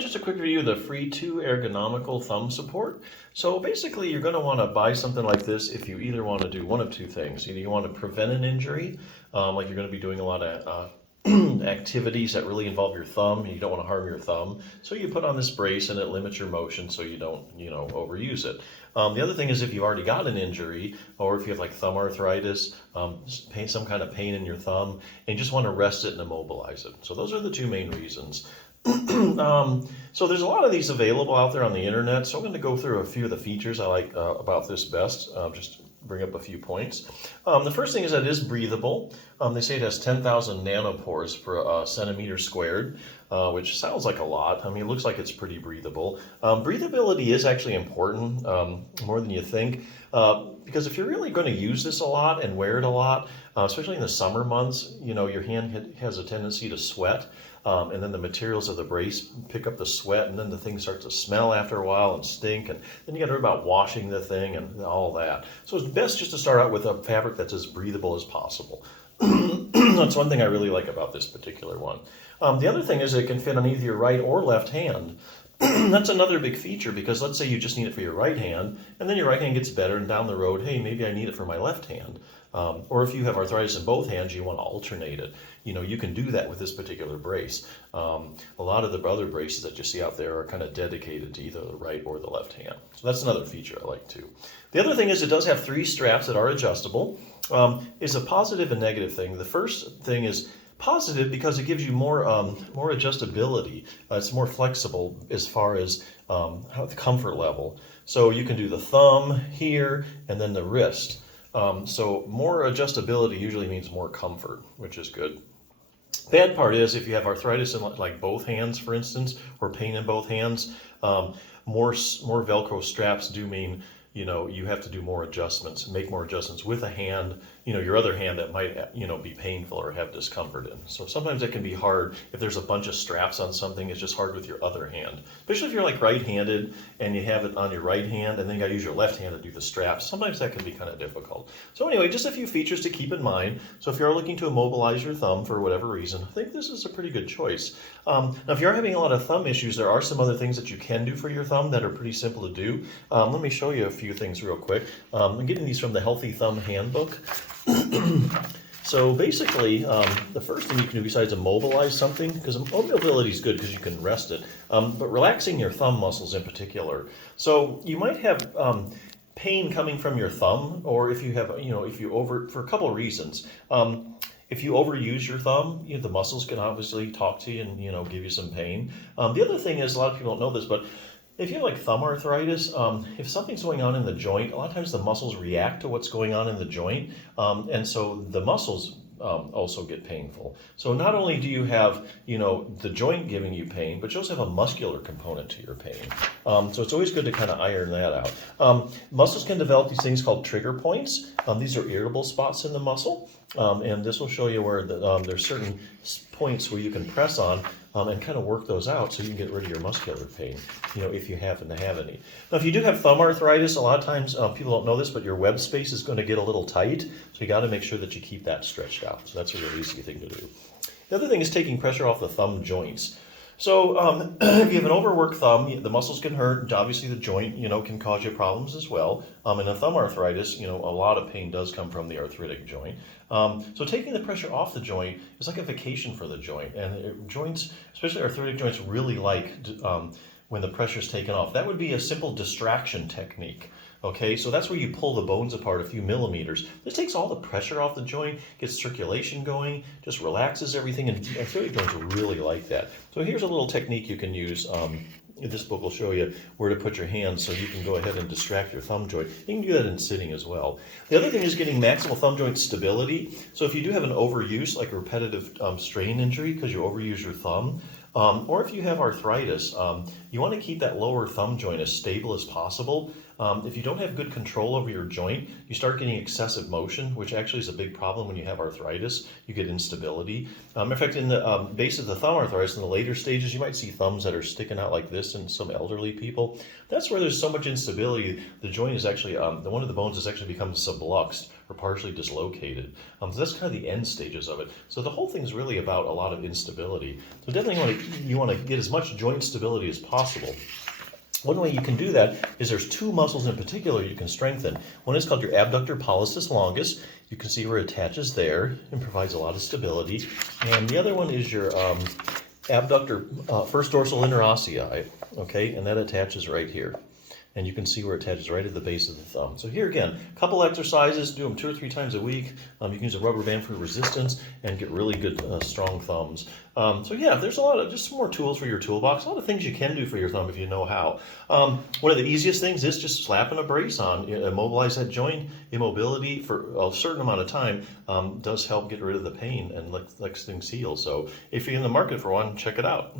just a quick review of the FREETOO ergonomical thumb support. So basically you're going to want to buy something like this if you either want to do one of two things. Either you want to prevent an injury, like you're going to be doing a lot of activities that really involve your thumb, and you don't want to harm your thumb. So you put on this brace and it limits your motion so you don't, overuse it. The other thing is if you've already got an injury, or if you have like thumb arthritis, some kind of pain in your thumb, and you just want to rest it and immobilize it. So those are the two main reasons. So there's a lot of these available out there on the internet, so I'm going to go through a few of the features I like about this best, just bring up a few points. The first thing is that it is breathable. They say it has 10,000 nanopores per centimeter squared, which sounds like a lot. I mean, it looks like it's pretty breathable. Breathability is actually important, more than you think, because if you're really going to use this a lot and wear it a lot, especially in the summer months, your hand has a tendency to sweat. And then the materials of the brace pick up the sweat, and then the thing starts to smell after a while and stink, and then you got to worry about washing the thing and all that. So it's best just to start out with a fabric that's as breathable as possible. That's one thing I really like about this particular one. The other thing is it can fit on either your right or left hand. That's another big feature, because let's say you just need it for your right hand, and then your right hand gets better, and down the road, hey, maybe I need it for my left hand. Or if you have arthritis in both hands, you want to alternate it. You can do that with this particular brace. A lot of the other braces that you see out there are kind of dedicated to either the right or the left hand. So that's another feature I like too. The other thing is it does have 3 straps that are adjustable. It's a positive and negative thing. The first thing is positive because it gives you more adjustability. It's more flexible as far as the comfort level. So you can do the thumb here and then the wrist. So more adjustability usually means more comfort, which is good. Bad part is if you have arthritis in like both hands, for instance, or pain in both hands, more Velcro straps do mean you have to do more adjustments, make more adjustments with a hand, your other hand that might, be painful or have discomfort in. So sometimes it can be hard if there's a bunch of straps on something. It's just hard with your other hand, especially if you're like right-handed and you have it on your right hand and then you got to use your left hand to do the straps. Sometimes that can be kind of difficult. So anyway, just a few features to keep in mind. So if you're looking to immobilize your thumb for whatever reason, I think this is a pretty good choice. Now, if you're having a lot of thumb issues, there are some other things that you can do for your thumb that are pretty simple to do. Let me show you a few things real quick. I'm getting these from the Healthy Thumb Handbook. So basically, the first thing you can do besides immobilize something, because mobility is good because you can rest it, but relaxing your thumb muscles in particular. So you might have pain coming from your thumb, or if you have, for a couple of reasons. If you overuse your thumb, the muscles can obviously talk to you and, give you some pain. The other thing is, a lot of people don't know this, but if you have like thumb arthritis, if something's going on in the joint, a lot of times the muscles react to what's going on in the joint, and so the muscles also get painful. So not only do you have, the joint giving you pain, but you also have a muscular component to your pain. So it's always good to kind of iron that out. Muscles can develop these things called trigger points. These are irritable spots in the muscle, and this will show you where there's certain points where you can press on and kind of work those out so you can get rid of your muscular pain, if you happen to have any. Now, if you do have thumb arthritis, a lot of times people don't know this, but your web space is going to get a little tight, so you got to make sure that you keep that stretched out. So that's a really easy thing to do. The other thing is taking pressure off the thumb joints. So if you have an overworked thumb, the muscles can hurt. Obviously, the joint, can cause you problems as well. In a thumb arthritis, a lot of pain does come from the arthritic joint. So taking the pressure off the joint is like a vacation for the joint. And joints, especially arthritic joints, really like when the pressure is taken off. That would be a simple distraction technique. Okay, so that's where you pull the bones apart a few millimeters. This takes all the pressure off the joint, gets circulation going, just relaxes everything, and arthritic joints really like that. So here's a little technique you can use. This book will show you where to put your hands so you can go ahead and distract your thumb joint. You can do that in sitting as well. The other thing is getting maximal thumb joint stability. So if you do have an overuse, like a repetitive strain injury because you overuse your thumb, or if you have arthritis, you want to keep that lower thumb joint as stable as possible. If you don't have good control over your joint, you start getting excessive motion, which actually is a big problem when you have arthritis. You get instability. In fact, in the base of the thumb arthritis, in the later stages, you might see thumbs that are sticking out like this in some elderly people. That's where there's so much instability. The joint is actually, one of the bones has actually become subluxed, or partially dislocated. So that's kind of the end stages of it. So the whole thing is really about a lot of instability. So definitely you want to get as much joint stability as possible. One way you can do that is there's two muscles in particular you can strengthen. One is called your abductor pollicis longus. You can see where it attaches there and provides a lot of stability. And the other one is your abductor first dorsal interossei, okay, and that attaches right here. And you can see where it attaches right at the base of the thumb. So here again, a couple exercises, do them 2 or 3 times a week. You can use a rubber band for resistance and get really good strong thumbs. So yeah, there's a lot of, just some more tools for your toolbox, a lot of things you can do for your thumb if you know how. One of the easiest things is just slapping a brace on, immobilize that joint. Immobility for a certain amount of time does help get rid of the pain and let things heal. So if you're in the market for one, check it out.